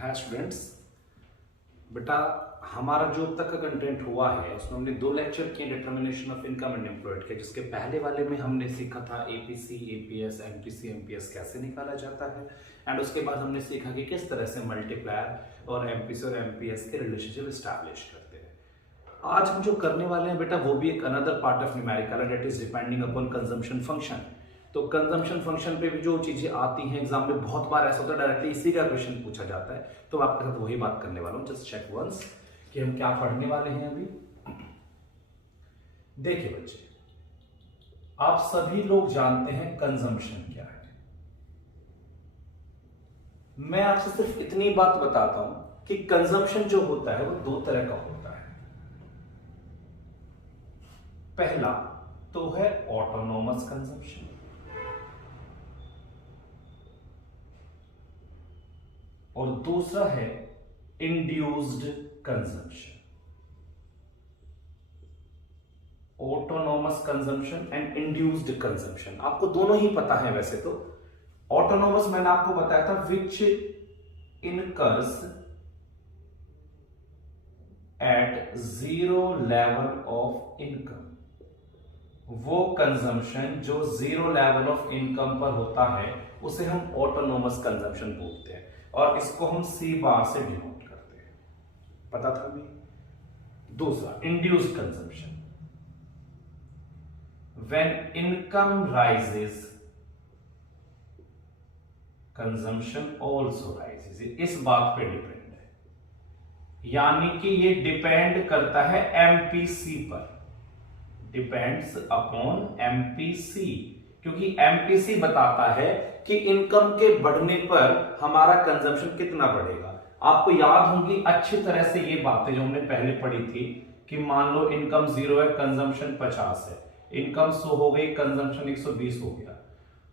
है स्टूडेंट्स। बेटा हमारा जो अब तक का कंटेंट हुआ है उसमें हमने 2 लेक्चर किए determination of income and employed के, जिसके पहले वाले में हमने सीखा था एपीसी, एपीएस, एमपीसी, एमपीएस कैसे निकाला जाता है, एंड उसके बाद हमने सीखा कि किस तरह से मल्टीप्लायर और एमपीसी और एमपीएस के रिलेशनशिप स्टैब्लिश करते हैं। आज हम जो करने वाले हैं बेटा वो भी एक another part of numerical and it is depending upon consumption function. तो कंजम्पशन फंक्शन पे भी जो चीजें आती हैं एग्जाम में बहुत बार ऐसा होता है डायरेक्टली इसी का क्वेश्चन पूछा जाता है, तो मैं आपके साथ वही बात करने वाला हूं। जस्ट चेक वंस कि हम क्या पढ़ने वाले हैं अभी। देखिए बच्चे, आप सभी लोग जानते हैं कंजम्पशन क्या है। मैं आपसे सिर्फ इतनी बात बताता हूं कि कंजम्पशन जो होता है वो 2 तरह का होता है। पहला तो है ऑटोनोमस कंजम्पशन और दूसरा है induced consumption. Autonomous consumption and induced consumption आपको दोनों ही पता है। वैसे तो ऑटोनोमस मैंने आपको बताया था which incurs at 0 level of income. वो कंजम्पशन जो 0 लेवल ऑफ इनकम पर होता है उसे हम ऑटोनोमस कंजम्पशन बोलते हैं और इसको हम सी बार से डिनोट करते हैं। पता था भी। दूसरा induced consumption, when income rises consumption also rises. इस बात पे डिपेंड है, यानी कि ये डिपेंड करता है एमपीसी पर, डिपेंड्स अपॉन एमपीसी, क्योंकि एमपीसी बताता है कि इनकम के बढ़ने पर हमारा कंजम्पशन कितना बढ़ेगा। आपको याद होगी अच्छी तरह से ये बातें जो हमने पहले पढ़ी थी कि मान लो इनकम 0 है, कंजम्पशन 50 है, इनकम 100 हो गई, कंजम्पशन 120 हो गया।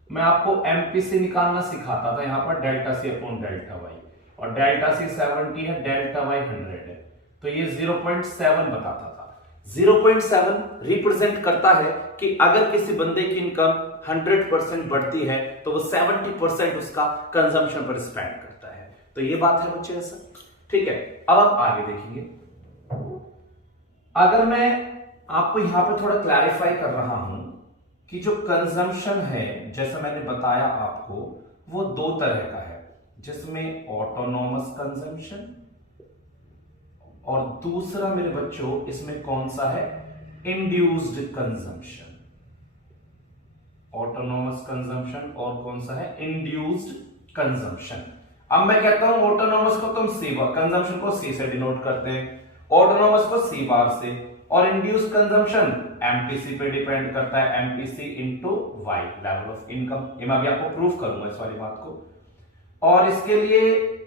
मैं आपको एमपीसी निकालना सिखाता था यहां पर delta C upon delta Y, और डेल्टा सी 70 है, डेल्टा वाई 100 है, तो ये 0.7 बताता था। 0.7 रिप्रेजेंट करता है कि अगर किसी बंदे की इनकम 100% बढ़ती है तो वो 70% उसका कंजम्पशन पर स्पेंड करता है। तो ये बात है बच्चे ऐसा, ठीक है। अब आप आगे देखेंगे, अगर मैं आपको यहां पे थोड़ा क्लैरिफाई कर रहा हूं कि जो कंजम्पशन है जैसा मैंने बताया आपको वो 2 तरह का है, जिसमें ऑटोनोमस कंजम्पशन और दूसरा मेरे बच्चों इसमें कौन सा है, इंड्यूस्ड कंजम्पशन। ऑटोनोमस कंजम्पशन और कौन सा है, इंड्यूस्ड कंजम्पशन। अब मैं कहता हूं ऑटोनोमस को तुम सी बार, कंजम्पशन को सी से डिनोट करते हैं, ऑटोनोमस को सी बार से, और इंड्यूस्ड कंजम्पशन एमपीसी पे डिपेंड करता है, MPC into Y level of income. ये मैं अभी आपको प्रूफ करूंगा इस वाली बात को। और इसके लिए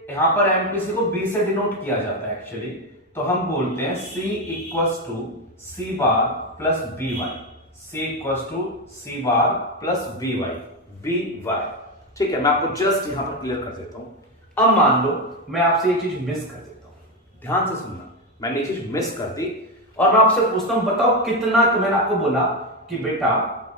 यहां पर एमपीसी को बी से डिनोट किया जाता है एक्चुअली, तो हम बोलते हैं C equals to C bar plus B Y, C equals to C bar plus B Y. ठीक है, मैं आपको जस्ट यहां पर क्लियर कर देता हूं। अब मान लो मैं आपसे ये चीज मिस कर देता हूं, ध्यान से सुनना, मैंने ये चीज मिस कर दी और मैं आपसे पूछता हूं बताओ कितना। मैंने आपको बोला कि बेटा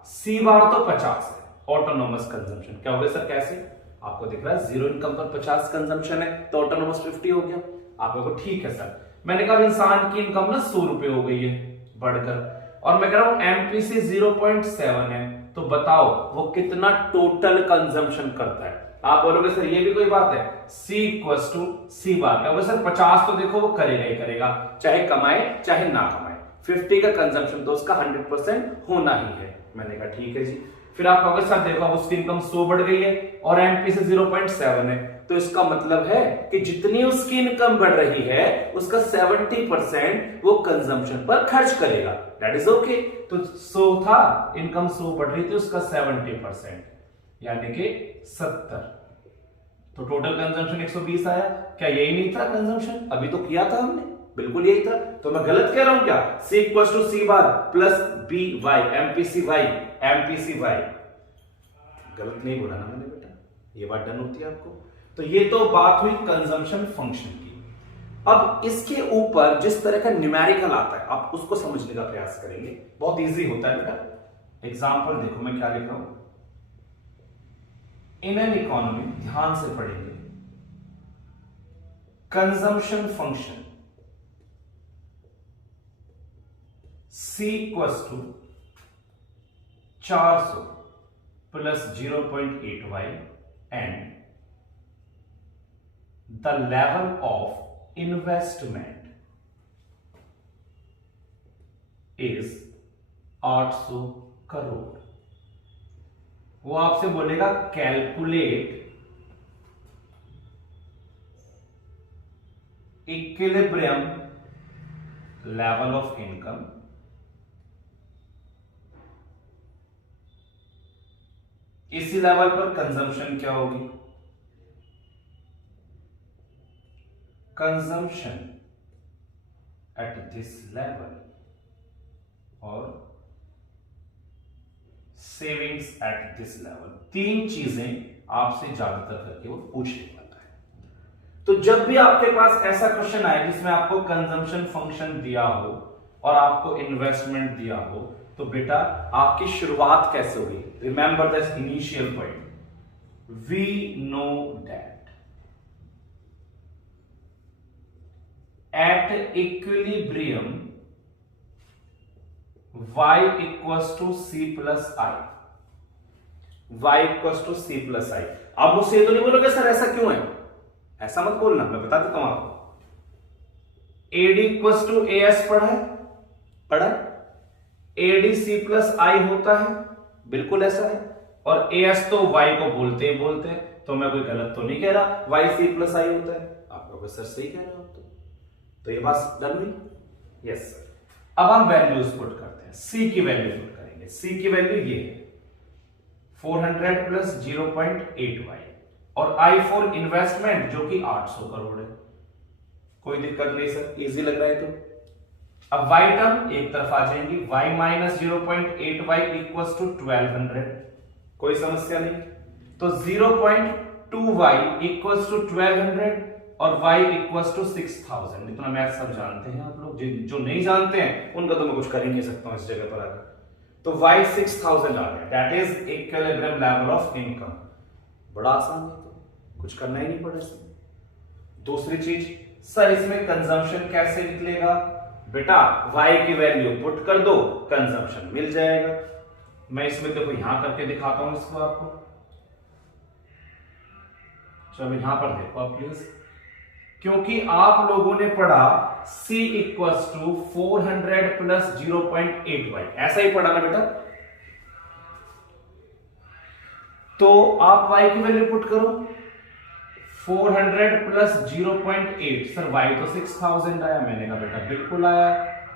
सी बार तो 50 है ऑटोनोमस कंजम्पशन, क्या हो गया सर कैसे, आपको दिख रहा है 0 इनकम पर 50 कंजम्पशन है तो ऑटोनोमस 50 हो गया। आप लोगों को ठीक है सर, मैंने कहा इंसान की इनकम ना 100 रुपए हो गई है बढ़कर, और मैं कह रहा हूं एमपीसी 0.7 है, तो बताओ वो कितना टोटल कंजम्पशन करता है। आप बोलोगे सर ये भी कोई बात है, C इक्वल्स टू सी बार, क्या होगा सर 50 तो देखो वो करेगा ही करेगा, चाहे कमाए चाहे ना कमाए, 50 का कंजम्पशन तो उसका 100% होना ही है। मैंने कहा ठीक है जी। फिर आप कहोगे सर देखो उसकी इनकम 100 बढ़ गई है और एमपीसी 0.7 है, तो इसका मतलब है कि जितनी उसकी इनकम बढ़ रही है उसका 70% वो कंजम्पशन पर खर्च करेगा। That is okay. तो 100 था, इनकम 100 बढ़ रही थी, उसका 70% यानी कि 70, तो टोटल कंजम्पशन 120 आया। क्या यही नहीं था कंजम्पशन, अभी तो किया था हमने, बिल्कुल यही था। तो मैं गलत कह रहा हूं क्या, C equals to C bar plus B Y, MPC Y, गलत नहीं बोला ना मैंने बेटा, ये बात डन होती है आपको। तो ये तो बात हुई कंजम्पशन फंक्शन की। अब इसके ऊपर जिस तरह का न्यूमेरिकल आता है आप उसको समझने का प्रयास करेंगे, बहुत इजी होता है बेटा। एग्जांपल देखो मैं क्या लिख रहा हूं, इन एन इकोनॉमी, ध्यान से पढ़ेंगे, consumption function C equals to 400 plus 0.8y and the level of investment is 800 crore. वो आपसे बोलेगा calculate equilibrium level of income इसी लेवल पर कंजम्पशन क्या होगी, कंजम्पशन एट दिस लेवल और सेविंग्स एट दिस लेवल। तीन चीजें आपसे ज्यादातर करके वो पूछने वाला है। तो जब भी आपके पास ऐसा क्वेश्चन आए जिसमें आपको कंजम्पशन फंक्शन दिया हो और आपको इन्वेस्टमेंट दिया हो, तो बेटा आपकी शुरुआत कैसे होगी, remember this initial point, we know that at equilibrium y equals to C plus I, y equals to C plus I. आप मुझसे ये तो नहीं बोलोगे सर ऐसा क्यों है, ऐसा मत बोलना, मैं बता देता हूं आपको। AD equals to A S पढ़ा है, एडी सी प्लस आई होता है, बिल्कुल ऐसा है। और ए एस तो y को बोलते हैं, तो मैं कोई गलत तो नहीं कह रहा, y सी प्लस आई होता है। आप लोग सर सही कह रहे हो तो ये बात डन हुई, यस सर। अब हम वैल्यूज पुट करते हैं, C की वैल्यू पुट करेंगे। C की वैल्यू ये है 400 प्लस 0.8y और I फॉर इन्वेस्टमेंट जो कि 800 करोड़ है। कोई दिक्कत नहीं सर, इजी लग रहा है तो। अब y टर्म एक तरफ आ जाएंगी, y minus 0.8y equals to 1200, कोई समस्या नहीं। तो 0.2y इक्वल्स टू 1200 और y इक्वल्स टू 6000। इतना मैथ सब जानते हैं आप लोग, जो नहीं जानते हैं उनका तो मैं कुछ कर ही नहीं सकता हूं इस जगह पर आकर। तो y 6000 आ गया, that is equilibrium level of income. बड़ा आसान है, तो कुछ करना ही नहीं पड़ा इसमें। दूसरी चीज सर, इसमें कंजम्पशन कैसे निकलेगा, बेटा y की वैल्यू पुट कर दो, कंजम्पशन मिल जाएगा। मैं इसमें देखो यहां करके दिखाता हूं इसको आपको। चलो यहां पर देखो आप प्लीज, क्योंकि आप लोगों ने पढ़ा C equals to 400 plus 0.8y, ऐसा ही पढ़ा ना बेटा। तो आप y की वैल्यू पुट करो, 400 प्लस 0.8, सर y तो 6000 आया, मैंने कहा बेटा बिल्कुल आया।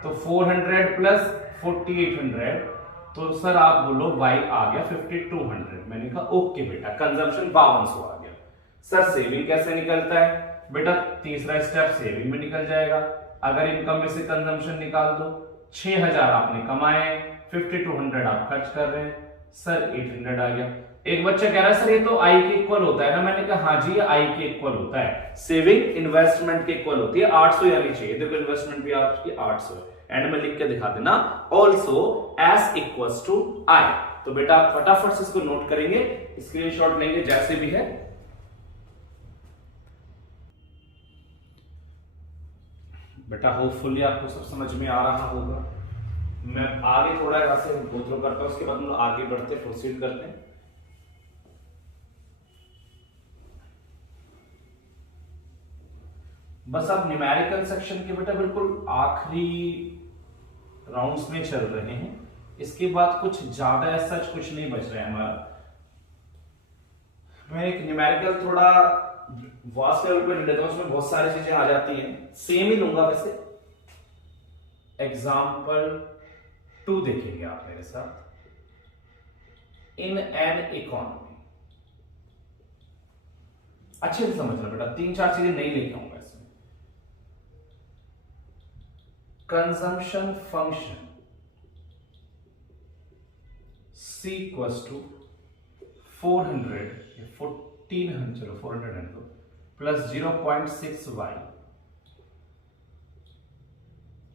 तो 400 प्लस 4800, तो सर आप बोलो y आ गया 5200। मैंने कहा ओके बेटा, कंजम्पशन 5200 आ गया। सर सेविंग कैसे निकलता है बेटा, तीसरा स्टेप सेविंग में निकल जाएगा। अगर इनकम में से कंजम्पशन निकाल दो, 6000 आपने कमाए, 5200 आप खर्च कर रहे हैं, सर 800 आ गया। एक बच्चा कह रहा है सर ये तो आई के इक्वल होता है ना, मैंने कहा हाँ जी ये आई के इक्वल होता है, सेविंग इन्वेस्टमेंट के इक्वल होती है, 800 आनी चाहिए। देखो इन्वेस्टमेंट भी आपकी 800 है, एंड में लिख के दिखा देना ऑल्सो एस इक्वल्स टू आई। तो बेटा आप फटाफट से इसको नोट करेंगे, स्क्रीनशॉट लेंगे जैसे भी है। बेटा होपफुली आपको सब समझ में आ रहा होगा। मैं आगे थोड़ा ऐसे गो थ्रू करता हूं, उसके बाद हम लोग आगे बढ़ते प्रोसीड करते हैं। बस आप न्यूमेरिकल सेक्शन के बेटा बिल्कुल आखिरी राउंड्स में चल रहे हैं, इसके बाद कुछ ज्यादा ऐसा कुछ नहीं बच रहा है हमारा। मैं एक न्यूमेरिकल थोड़ा वास्ट लेवल पे लेता हूं, उसमें बहुत सारी चीजें आ जाती हैं, सेम ही लूंगा वैसे। एग्जाम्पल 2 देखेंगे आप मेरे साथ। इन एन इकोनॉमी, अच्छे से समझना बेटा, 3-4 चीजें नहीं लेके आऊंगा इसमें। Consumption function C equals to 1400, चलो 400 plus 0.6y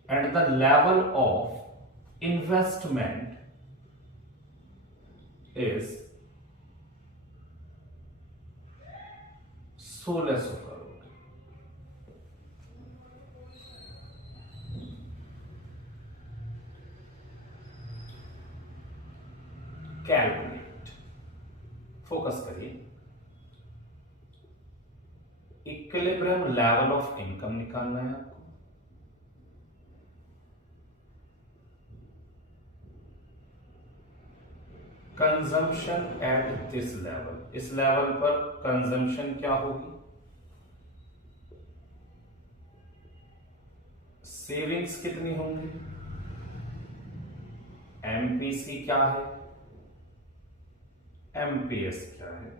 and the level of investment is 1600 crore. Equilibrium level of income निकालना है आपको। कंजम्पशन एट दिस लेवल, इस लेवल पर कंजम्पशन क्या होगी, सेविंग्स कितनी होंगी, एमपीसी क्या है, एमपीएस क्या है,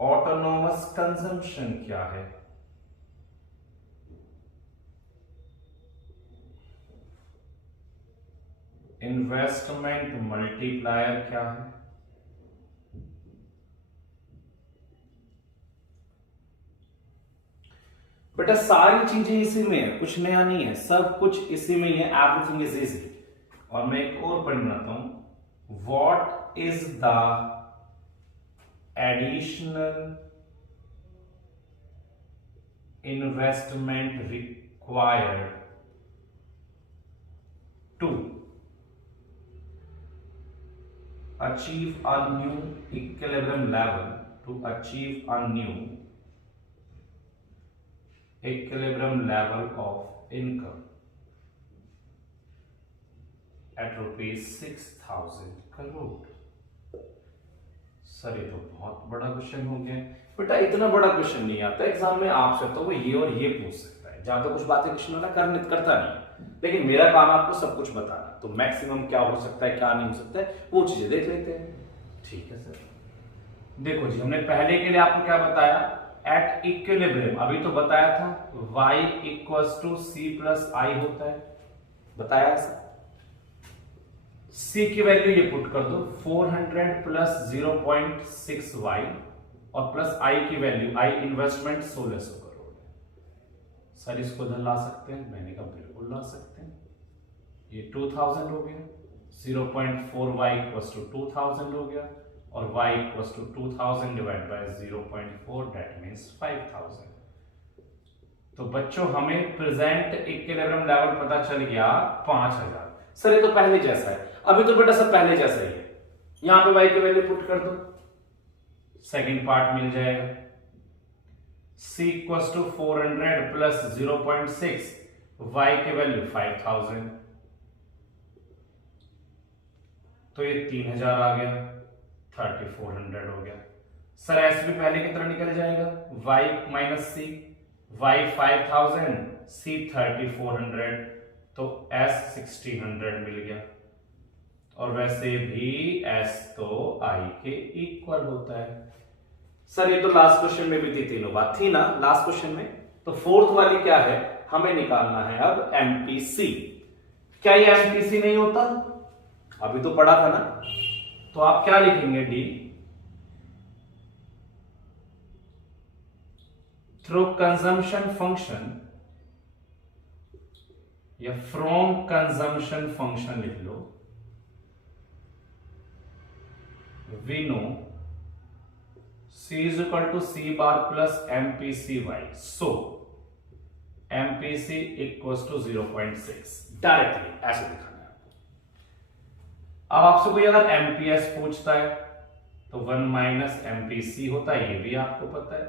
ऑटोनोमस कंजम्पशन क्या है, इन्वेस्टमेंट मल्टीप्लायर क्या है, बेटा सारी चीजें इसी में है, कुछ नया नहीं है, सब कुछ इसी में ही है, एवरीथिंग इज इजी। और मैं एक और पढ़ बनाता हूं, what is the additional investment required to achieve a new equilibrium level, to achieve a new equilibrium level of income at rupees 6,000 crore। Sir ये तो बहुत बड़ा क्वेश्चन हो गया बेटा, इतना बड़ा क्वेश्चन नहीं आता एग्जाम में आपसे, तो वो ये और ये पूछ सकता है, ज्यादा कुछ बातें क्वेश्चन वाला करता नहीं, लेकिन मेरा काम आपको सब कुछ बताना, तो मैक्सिमम क्या हो सकता है क्या नहीं हो सकता है वो चीजें देख लेते हैं। ठीक है सर, देखो जी हमने पहले के लिए आपको क्या बताया, एट इक्विलिब्रियम, अभी तो बताया था y equals to C plus I होता है, बताया ऐसा। c की वैल्यू ये पुट कर दो 400 प्लस 0.6y और प्लस i की वैल्यू, i इन्वेस्टमेंट 1600 करोड़ है। सर इसको इधर ला सकते हैं, मैंने कहा बिल्कुल ला सकते हैं, ये 2000 हो गया, 0.4y इक्वल्स टू 2000 हो गया और y equals to 2000 divide by 0.4 that means 5000। तो बच्चों हमें प्रेजेंट इक्विलिब्रियम लेवल पता चल गया 5000। सर ये तो पहले जैसा है, अभी तो बेटा सब पहले जैसा ही है, यहां पे y की वैल्यू पुट कर दो, सेकंड पार्ट मिल जाएगा, c equals to 400 plus 0.6, y की वैल्यू 5000, तो ये 3000 आ गया, 3400 हो गया। सर एस भी पहले की तरह निकल जाएगा, y माइनस सी, y 5000, c 3400, तो s 1600 मिल गया। और वैसे भी s तो i के इक्वल होता है। सर ये तो लास्ट क्वेश्चन में भी थी, तीनों बात थी ना लास्ट क्वेश्चन में। तो फोर्थ वाली क्या है, हमें निकालना है अब एमपीसी। क्या ये एमपीसी नहीं होता, अभी तो पढ़ा था ना, तो आप क्या लिखेंगे, डी थ्रू कंजम्पशन फंक्शन या फ्रॉम कंजम्पशन फंक्शन लिख लो, we know C is equal to C bar plus MPCY, so MPC equals to 0.6, directly ऐसे दिखाना है आपको। अब आपसे कोई अगर MPS पूछता है तो 1 माइनस MPC होता है, ये भी आपको पता है,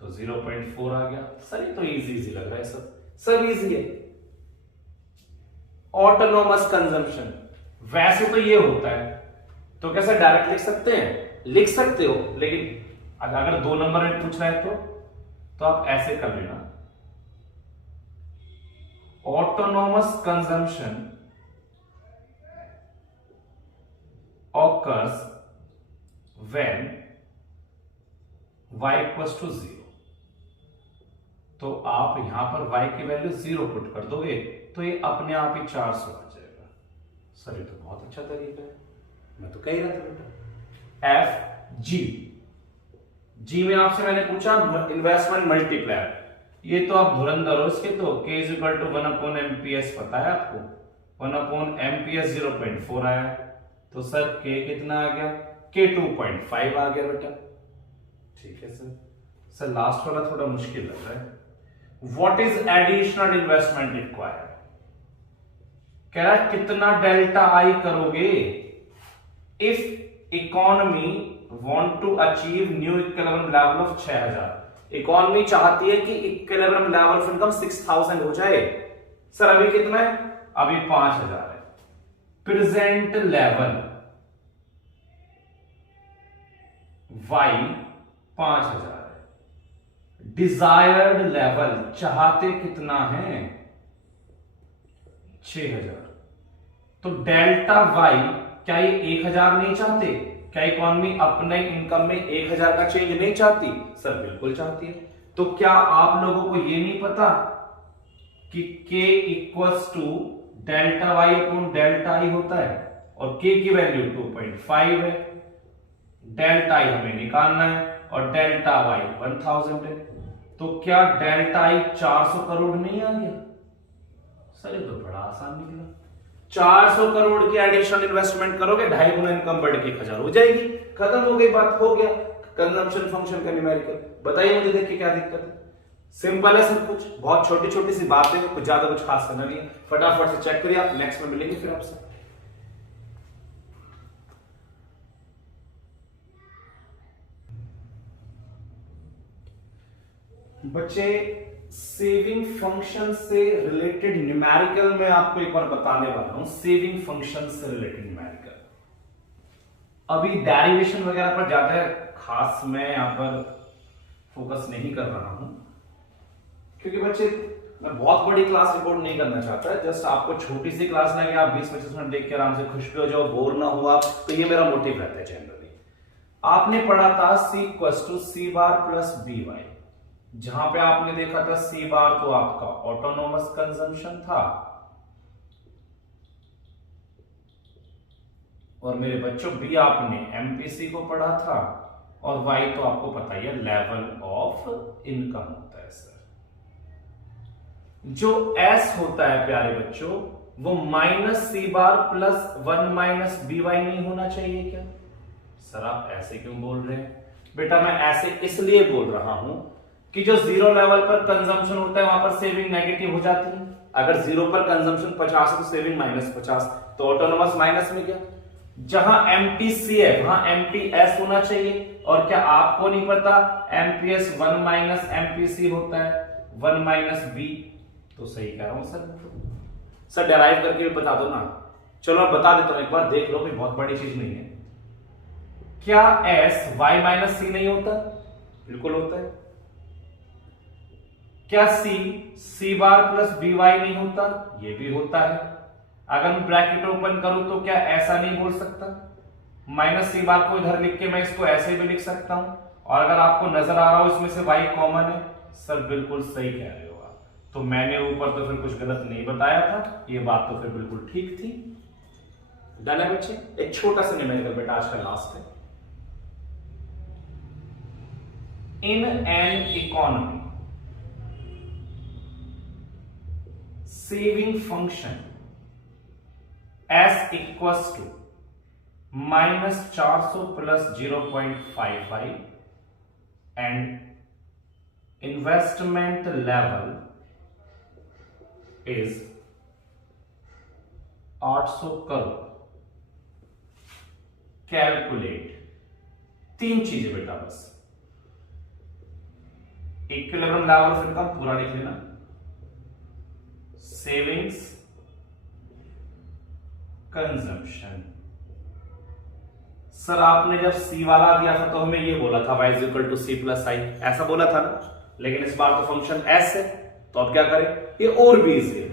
तो 0.4 आ गया। सर ये तो इजी लग रहा है, सब इजी है। ऑटोनोमस कंजम्पशन वैसे तो ये होता है, तो कैसे डायरेक्ट लिख सकते हैं, लिख सकते हो, लेकिन अगर 2 नंबर में पूछ रहा है तो आप ऐसे कर लेना, autonomous consumption occurs when y equals to 0, तो आप यहां पर y की वैल्यू 0 पुट कर दोगे तो ये अपने आप ही 400 आ जाएगा। सर ये तो बहुत अच्छा तरीका है, मैं तो कह ही रहा था बेटा। एफ जी में आपसे मैंने पूछा इन्वेस्टमेंट मल्टीप्लायर, ये तो आप धुरंधर हो इसके, तो k is equal to 1/MPS पता है आपको, 1/MPS 0.4 आया, तो सर k कितना आ गया, k 2.5 आ गया बेटा। ठीक है सर लास्ट वाला थोड़ा मुश्किल लग रहा है। What is additional investment required, कह रहा है कितना डेल्टा आई करोगे if economy want to achieve new equilibrium level of 6000। Economy चाहती है कि इक्विलिब्रियम लेवल ऑफ इनकम 6000 हो जाए। सर अभी कितना है? अभी 5000 है। प्रेजेंट लेवल y 5000 है। डिजायर्ड लेवल चाहते कितना है? 6000। तो डेल्टा y, क्या ये 1000 नहीं चाहते? क्या इकोनॉमी अपने इनकम में 1000 का चेंज नहीं चाहती? सर बिल्कुल चाहती है। तो क्या आप लोगों को ये नहीं पता कि k equals to delta y upon delta i होता है, और k की वैल्यू 2.5 है। डेल्टा i हमें निकालना है और डेल्टा y 1000 है। तो क्या डेल्टा i 400 करोड़ नहीं आ गया? सर ये तो बड़ा आसान निकला। 400 करोड़ की एडिशनल इन्वेस्टमेंट करोगे, 2.5 गुना इनकम बढ़ के 1000 हो जाएगी। खत्म हो गई बात, हो गया कंजम्पशन फंक्शन का न्यूमेरिकल। बताइए मुझे, देख के क्या दिक्कत है? सिंपल है सब कुछ, बहुत छोटी छोटी सी बातें हैं, कुछ ज्यादा कुछ खास करना नहीं है। फटाफट से चेक करिए, आप नेक्स्ट में मिलेंगे फिर आपसे। बच्चे सेविंग फंक्शन से रिलेटेड न्यूमेरिकल में आपको एक बार बताने वाला हूं। सेविंग फंक्शन से रिलेटेड न्यूमेरिकल, अभी डेरिवेशन वगैरह पर ज्यादा खास मैं यहां पर फोकस नहीं कर रहा हूं, क्योंकि बच्चे मैं बहुत बड़ी क्लास रिपोर्ट नहीं करना चाहता। जस्ट आपको छोटी सी क्लास लगे, आप 20-25 मिनट देख के आराम से खुश भी हो जाओ, बोर ना हुआ, तो ये मेरा मोटिव रहता है जनरली। आपने पढ़ा था C equals to C bar plus BY, जहां पे आपने देखा था C बार तो आपका ऑटोनोमस कंजम्पशन था, और मेरे बच्चों B आपने MPC को पढ़ा था, और Y तो आपको पता ही है लेवल ऑफ इनकम होता है। सर जो S होता है प्यारे बच्चों, वो minus C bar plus 1 minus BY नहीं होना चाहिए क्या? सर आप ऐसे क्यों बोल रहे हैं? बेटा मैं ऐसे इसलिए बोल रहा हूं कि जो जीरो लेवल पर कंजम्पशन होता है वहां पर सेविंग नेगेटिव हो जाती है। अगर जीरो पर कंजम्पशन 50 है तो सेविंग -50, तो ऑटोनोमस माइनस में गया। जहां MPC है वहां MPS होना चाहिए, और क्या आपको नहीं पता MPS 1 माइनस MPC होता है 1 माइनस B? तो सही कह रहा हूं सर डेराइव करके भी बता दो ना। चलो मैं बता देता हूं, एक बार देख लो, कोई बहुत बड़ी चीज नहीं है। क्या S Y माइनस C नहीं होता? बिल्कुल होता है। क्या C बार प्लस BY नहीं होता? ये भी होता है। अगर मैं ब्रैकेट ओपन करूं तो क्या ऐसा नहीं बोल सकता? माइनस C बार को इधर लिख के मैं इसको ऐसे भी लिख सकता हूं, और अगर आपको नजर आ रहा हो इसमें से Y कॉमन है। सर बिल्कुल सही कह रहे हो आप, तो मैंने ऊपर तो फिर कुछ गलत नहीं बताया था, ये बात तो फिर बिल्कुल ठीक थी। डन है बच्चे? एक छोटा सा न्यूमेरिकल बेटा आज का लास्ट है। In an economy saving function S equals to minus 400 plus 0.55 and investment level is 800 crore. Calculate 3 चीजें बेटा, बस इक्विलिब्रियम लेवल ऑफ इनकम पूरा लिख लेना, सेविंग्स, कंजम्पशन। सर आपने जब C वाला दिया था तो हमें ये बोला था y is equal to C plus I, ऐसा बोला था ना, लेकिन इस बार तो फंक्शन S है, तो अब क्या करें? ये और भी इजी है।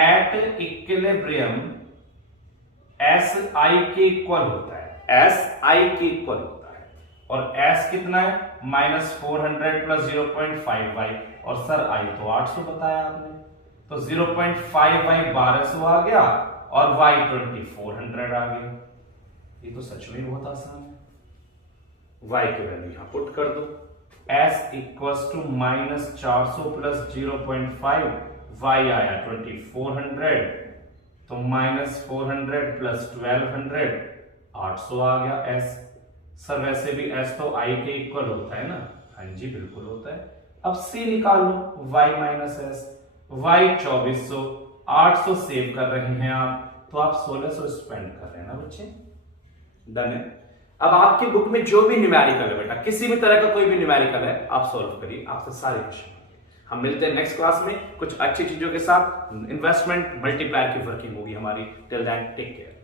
एट इक्विलिब्रियम S I के इक्वल होता है, S I के इक्वल होता है, और S कितना है? -400 प्लस 0.5y, और सर I तो 800 बताया आपने, तो 0.5y 1200 आ गया और y 2400 आ गया। ये तो सच में बहुत आसान है। y की वैल्यू यहां पुट कर दो, s equals to -400 plus 0.5, y आया 2400, तो -400 प्लस 1200 800 आ गया s। सर वैसे भी s तो i के इक्वल होता है ना? हाँ जी बिल्कुल होता है। अब c निकाल लो, y minus s, y 2400, 800 save कर रहे हैं आप, तो आप 1600 स्पेंड कर रहे हैं ना बच्चे? डन है। अब आपकी बुक में जो भी न्यूमेरिकल है बेटा, किसी भी तरह का कोई भी न्यूमेरिकल है, आप सॉल्व करिए, आपसे सारे क्वेश्चन। हम मिलते हैं नेक्स्ट क्लास में कुछ अच्छी चीजों के साथ। इन्वेस्टमेंट मल्टीप्लायर की वर्किंग होगी हमारी। Till then take care.